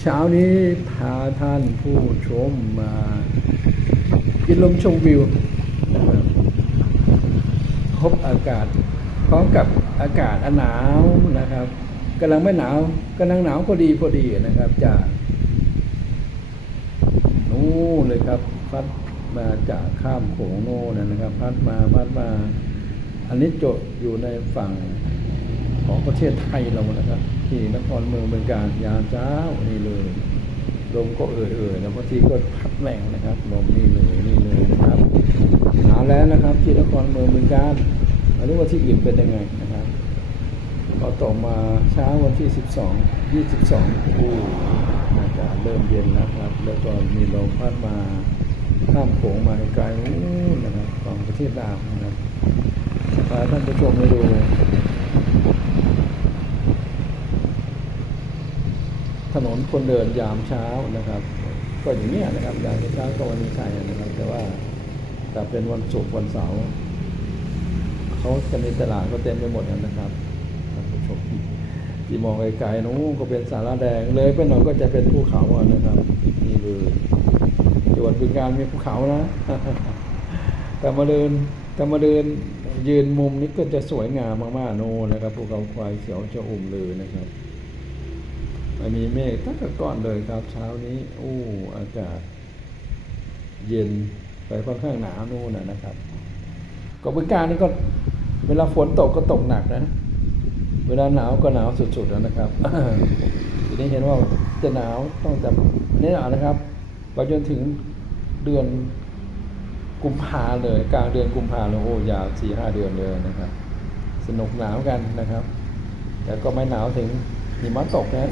เช้านี้พาท่านผู้ชมมากินลมชมวิวคบพบอากาศพร้อมกับอากาศหนาวนะครับกำลังไม่หนาวกำลังหนาวพอดีพอดีนะครับจากนู่นเลยครับพัดมาจากข้ามโขงโน่นนะครับ พัดมาพัดมา อันนี้จดอยู่ในฝั่ง ของประเทศไทยเรานะครับที่นครเมืองเมืองการยามเช้านี่เลยลมก็เอ่ยเอ่ยแล้วบางทีก็พัดแรงนะครับลมนี่เลยนี่เลยนะครับหนาวแล้วนะครับ ที่นครเมืองเมืองการไม่รู้ว่าที่อื่นเป็นยังไงนะครับพอต่อมาเช้าวันที่ 12 22อู้อากาศเริ่มเย็นแล้วครับ แล้วก็มีลมพัดมาข้ามโขงมาไกลนู้นนะครับของประเทศลาวนะครับพาท่านผู้ชมไปดู นนคนเดินยามเช้านะครับ ก็อย่างนี้นะครับยามเช้าก็วันนี้ใครนะครับ แต่ว่าแต่เป็นวันศุกร์วันเสาร์เขาจะมีตลาดก็เต็มไปหมดนะครับท่านผู้ชมที่มองไกลๆนู้นก็เป็นสาราแดงเลยไปหน่อยก็จะเป็นภูเขาอะนะครับนี่เลยจังหวัดบึงการมีภูเขานะ แต่มาเดินแต่มาเดินยืนมุมนี้ก็จะสวยงามมากๆโน่นนะครับภูเขาควายเขียวชะอุ่มเลยนะครับ ไม่มีเมฆตั้งแต่ก้อนเลยครับ เช้านี้โอ้อากาศ เย็นไปค่อนข้างหนาวโน่นนะครับกบึงการนี่ก็เวลาฝนตกก็ตกหนักนะ เวลาหนาวก็หนาวสุดๆแล้วนะครับทีนี้เห็นว่าจะหนาวต้องจับนี่นะครับไปจนถึงเดือนกุมภาเลยกลางเดือนกุมภาเลยโอ้ยาวสี่ห้าเดือนเลยนะครับ สนุกหนาวกันนะครับ แต่ก็ไม่หนาวถึง หิมะตกนะ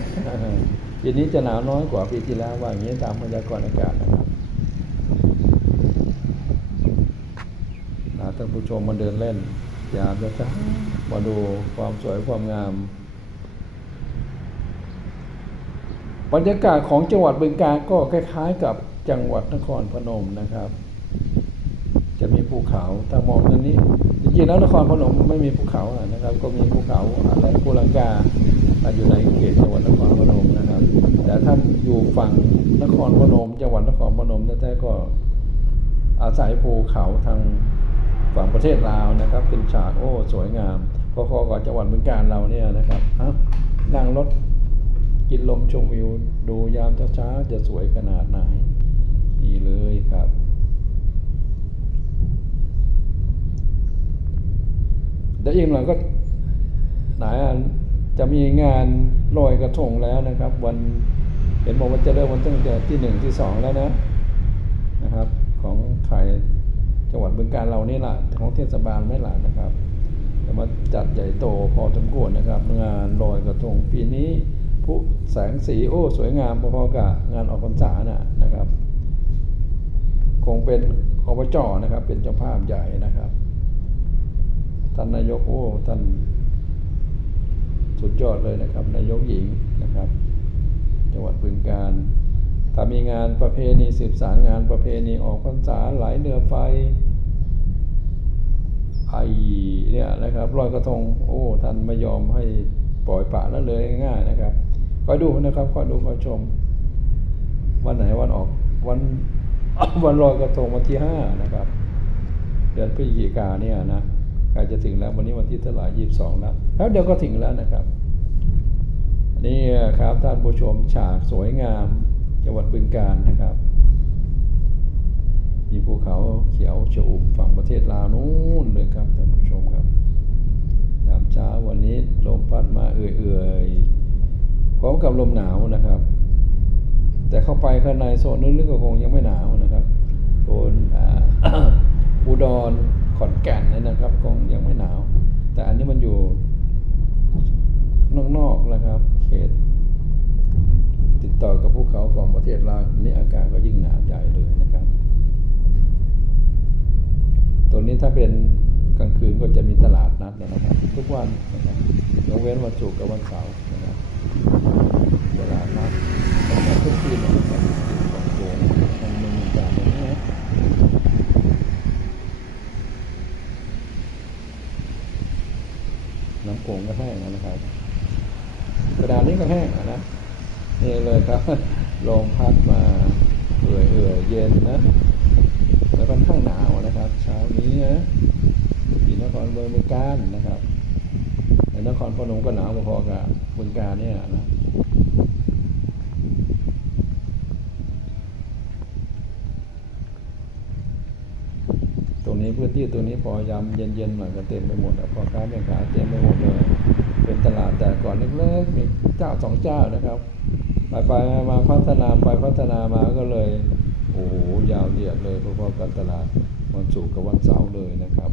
ปีนี้จะหนาวน้อยกว่าปีที่แล้วว่าอย่างนี้ตามพยากรณ์อากาศนะครับท่านผู้ชมมาเดินเล่นยามจะมาดูความสวยความงาม บรรยากาศของจังหวัดบึงกาฬก็คล้ายๆกับจังหวัดนครพนมนะครับ จะมีภูเขาถ้ามองตรงนี้ จริงๆแล้วนครพนมไม่มีภูเขาอะนะครับ ก็มีภูเขาอะไรภูลังกาอยู่ในเขตจังหวัดนครพนมนะครับ แต่ถ้าอยู่ฝั่งนครพนม จังหวัดนครพนมแท้ๆก็อาศัยภูเขาทางฝั่งประเทศลาวนะครับ เป็นฉากโอ้สวยงามพอๆกับจังหวัดบึงกาฬเราเนี่ยนะครับฮะนั่งรถกินลมชมวิวดูยามเช้าๆจะสวยขนาดไหนนี่เลยครับ เดี๋ยวอีกหน่อยก็ไหนอะจะมีงานลอยกระทงแล้วนะครับ วันเห็นบอกว่าจะเริ่มวันตั้งแต่ที่หนึ่งที่สองแล้วนะนะครับ ของไทยจังหวัดบึงการเรานี่แหละของเทศบาลไม่หละนะครับจะมาจัดใหญ่โตพอสมควรนะครับ งานลอยกระทงปีนี้ผู้แสงสีโอ้สวยงามพอๆกับงานออกพรรษาน่ะนะครับ คงเป็นอบจนะครับ เป็นเจ้าภาพใหญ่นะครับ ท่านนายกโอ้ท่านสุดยอดเลยนะครับ นายกหญิงนะครับ จังหวัดบึงการถ้ามีงานประเพณีสืบสารงานประเพณีออกพรรษาไหลเรือไฟไอเนี่ยนะครับลอยกระทงโอ้ท่านไม่ยอมให้ปล่อยปละละเลยง่ายๆนะครับคอยดูนะครับคอยดูคอยชม วันไหนวันออกวันวันลอยกระทงวันที่ห้านะครับ เดือนพฤศจิกาเนี่ยนะ ล้จะถึงแล้ววันนี้วันที่เท่าไหร่ยี่สิบสองแล้วแล้วเดี๋ยวก็ถึงแล้วนะครับนี่ครับท่านผู้ชมฉากสวยงามจังหวัดบึงกาฬนะครับ มีภูเขาเขียวชอุ่มฝั่งประเทศลาวนู้นเลยครับท่านผู้ชมครับยามเช้าวันนี้ลมพัดมาเอื่อยๆพร้อมกับลมหนาวนะครับ แต่เข้าไปข้างในโซนลึกๆก็คงยังไม่หนาวนะครับโซนออุดร ขอนแก่นเนี่ยนะครับคงยังไม่หนาว แต่อันนี้มันอยู่นอกๆนะครับ เขต ติดต่อกับภูเขาของประเทศลาวนี่อากาศก็ยิ่งหนาวใหญ่เลยนะครับ ตรงนี้ถ้าเป็นกลางคืนก็จะมีตลาดนัดนะครับ ทุกวันนะครับยกเว้นวันศุกร์กับวันเสาร์นะครับตลาดนัดตั้งแต่ทุกคืนนะครับของโขงทางเมืองเมืองการอย่างนี้นะน้ำโขง ก็แห้งนะนี่เลยครับลมพัดมาเอื่อยเอื่อยเย็นนะแล้วค่อนข้างหนาวนะครับ เช้านี้นะที่นครเบอร์บึงการนะครับในนครพนมก็หนาวพอๆกับบึงการเนี่ยนะตรงนี้พื้นที่ตรงนี้พอยามเย็นๆหน่อยก็เต็มไปหมดอะพอค้าแม่ค้าเต็มไปหมดเลย เป็นตลาดแต่ก่อนเล็กๆมีเจ้าสองเจ้านะครับ ไปไปๆมาพัฒนาไปพัฒนามาก็เลย โอ้โหยาวเหยียดเลยเพราะๆกันตลาดวันศุกร์กับวันเสาร์เลยนะครับ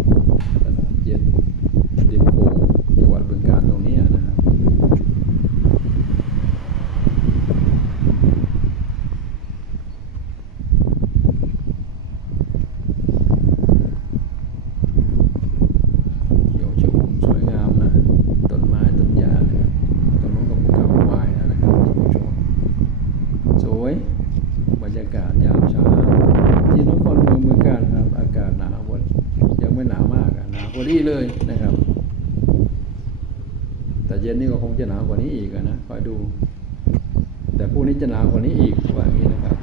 ตลาดเย็นริมโขงจังหวัดบึงกาฬตรงนี้นะครับ เขียวชอุ่มสวยงามนะต้นไม้ต้นหญ้านะครับตรงนู้นกับภูเขาควายนะครับท่านผู้ชมสวยบรรยากาศยามเช้าที่นครเมืองเมืองการครับ อากาศหนาววันยังไม่หนาวมากอะหนาวพอดีเลยนะครับ แต่เย็นนี่ก็คงจะหนาวกว่านี้อีกอะนะคอยดู แต่พรุ่งนี้จะหนาวกว่านี้อีกว่าอย่างนี้นะครับ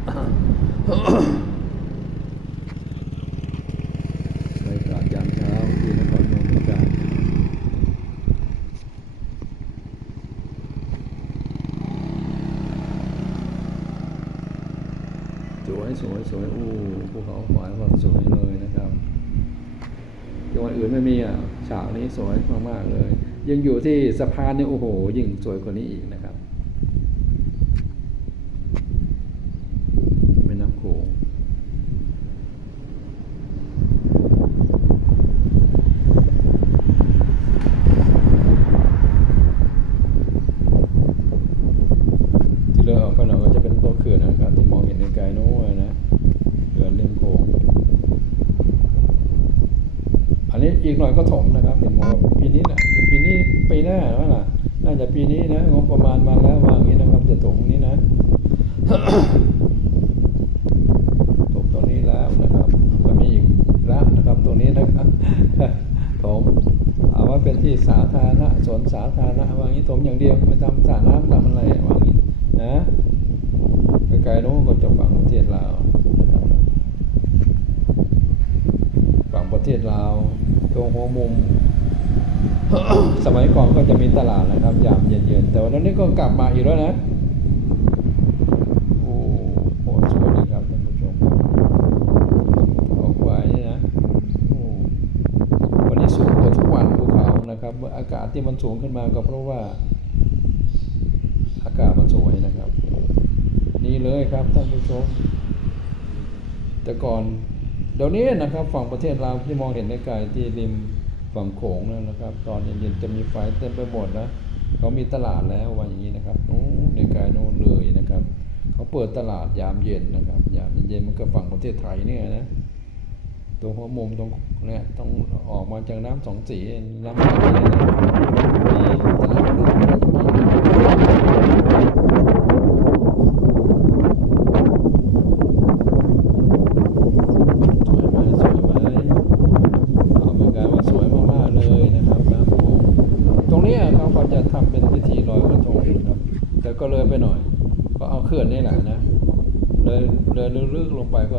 บรรยากาศยามเช้าที่นครเมืองเมืองการสวยสวยสวยอู้ภูเขาควายก็สวยเลยนะครับจังหวัดอื่นไม่มีอะฉากนี้สวยมากๆเลย ยังอยู่ที่สะพานเนี่ยโอ้โหยิ่งสวยกว่านี้อีกนะครับแม่น้ำโขง ที่เลยออกไปหน่อยก็จะเป็นตัวเขื่อนนะครับ ที่มองเห็นไกลๆโน้นนะเขื่อนริมโขงอันนี้อีกหน่อยก็ถมนะครับเห็นบอกว่าปีนี้แหละปีนี้ปีห น้าแล้วล่ะ น่าจะปีนี้นะงบประมาณมาแล้ววางอย่างนี้นะครับจะถมนี้นะถมตรงนี้แล้วนะครับมันมีอีกแล้วนะครับตรงนี้นะครับถมเอาว่าเป็นที่สาธารณะสวนสาธารณะวางอย่างนี้ถมอย่างเดียวไม่ทำสระน้ำทำอะไรวางอย่างนี้นะไกลๆโน้นก็จะฝั่งประเทศลาวฝั่งประเทศลาวตรงหัวมุม สมัยก่อนก็จะมีตลาดนะครับยามเย็นๆแต่วันนี้ก็กลับมาอีกแล้วนะโอ้โหสวยเลยครับท่านผู้ชมออกไว้นี่นะโอ้วันนี้สูงกว่าทุกวันภูเขานะครับอากาศที่มันสูงขึ้นมาก็เพราะว่า อากาศมันสวยนะครับ นี่เลยครับท่านผู้ชม แต่ก่อนเดี๋ยวนี้นะครับฝั่งประเทศลาวที่มองเห็นในไกลที่ริม ฝั่งโขงนั่นนะครับ ตอนเย็นๆจะมีไฟเต็มไปหมดนะเขามีตลาดแล้ววันอย่างนี้นะครับโอ้ในไกลโน่นเลยนะครับเขาเปิดตลาดยามเย็นนะครับ ยามเย็นๆมันก็ฝั่งประเทศไทยเนี่ยนะตรงหัวมุมตรงเนี่ยต้องออกมาจากน้ำสองสีน้ำตาลนี่ยนะมีตลาด เลยก็เลยไปหน่อย ก็เอาเขื่อนนี่แหละนะ เลยเลยลึกๆลงไปก็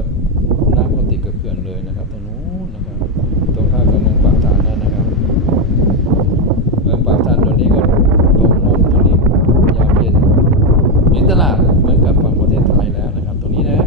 น้ำก็ติดกับเขื่อนเลยนะครับ ตรงนู้นนะครับ ตรงข้ามกับเมืองปากทานนั่นนะครับ เมืองปากทานตรงนี้ก็ตรงนู้นตรงนี้ยามเย็นมีตลาดเหมือนกับฝั่งประเทศไทยแล้วนะครับ ตรงนี้นะ